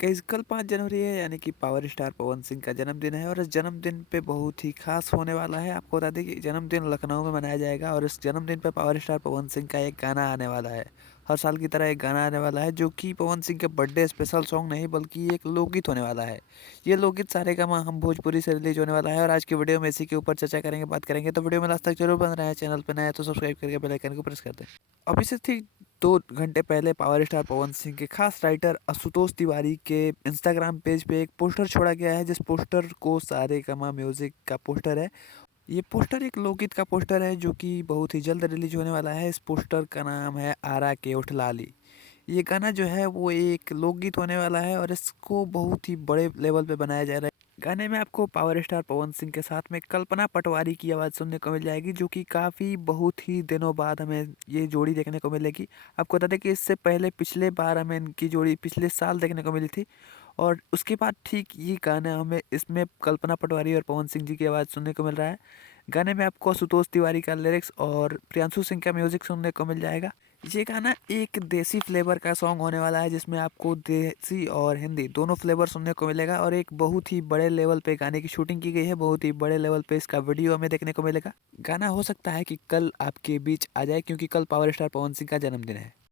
Guys कल 5 जनवरी है यानी कि पावर स्टार पवन सिंह का जन्मदिन है और इस जन्मदिन पे बहुत ही खास होने वाला है। आपको बता दें कि जन्मदिन लखनऊ में मनाया जाएगा और इस जन्मदिन पे पावर स्टार पवन सिंह का एक गाना आने वाला है। हर साल की तरह एक गाना आने वाला है जो कि पवन सिंह के बर्थडे स्पेशल सॉन्ग नहीं बल्कि एक लोकगीत होने वाला है। ये लोकगीत सारेगामा हम भोजपुरी से रिलीज होने वाला है और आज की वीडियो में इसी के ऊपर चर्चा करेंगे, बात करेंगे। तो वीडियो में लास्ट तक जरूर बन रहा है। चैनल पर नया है तो सब्सक्राइब करके बेल आइकन को प्रेस कर दें। अभी से ठीक 2 घंटे पहले पावर स्टार पवन सिंह के खास राइटर आशुतोष तिवारी के इंस्टाग्राम पेज पे एक पोस्टर छोड़ा गया है, जिस पोस्टर को सारेगामा म्यूजिक का पोस्टर है। ये पोस्टर एक लोकगीत का पोस्टर है जो कि बहुत ही जल्द रिलीज होने वाला है। इस पोस्टर का नाम है आरा के उठ लाली। ये गाना जो है वो एक लोकगीत होने वाला है और इसको बहुत ही बड़े लेवल पे बनाया जा रहा है। गाने में आपको पावर स्टार पवन सिंह के साथ में कल्पना पटवारी की आवाज़ सुनने को मिल जाएगी, जो कि काफ़ी बहुत ही दिनों बाद हमें ये जोड़ी देखने को मिलेगी। आपको बता दें कि इससे पहले पिछले बार हमें इनकी जोड़ी पिछले साल देखने को मिली थी और उसके बाद ठीक ये गाना हमें इसमें कल्पना पटवारी और पवन सिंह जी की आवाज़ सुनने को मिल रहा है। गाने में आपको आशुतोष तिवारी का लिरिक्स और प्रियांशु सिंह का म्यूजिक सुनने को मिल जाएगा। ये गाना एक देसी फ्लेवर का सॉन्ग होने वाला है, जिसमें आपको देसी और हिंदी दोनों फ्लेवर सुनने को मिलेगा और एक बहुत ही बड़े लेवल पे गाने की शूटिंग की गई है। बहुत ही बड़े लेवल पे इसका वीडियो हमें देखने को मिलेगा। गाना हो सकता है कि कल आपके बीच आ जाए, क्योंकि कल पावर स्टार पवन सिंह का जन्मदिन है।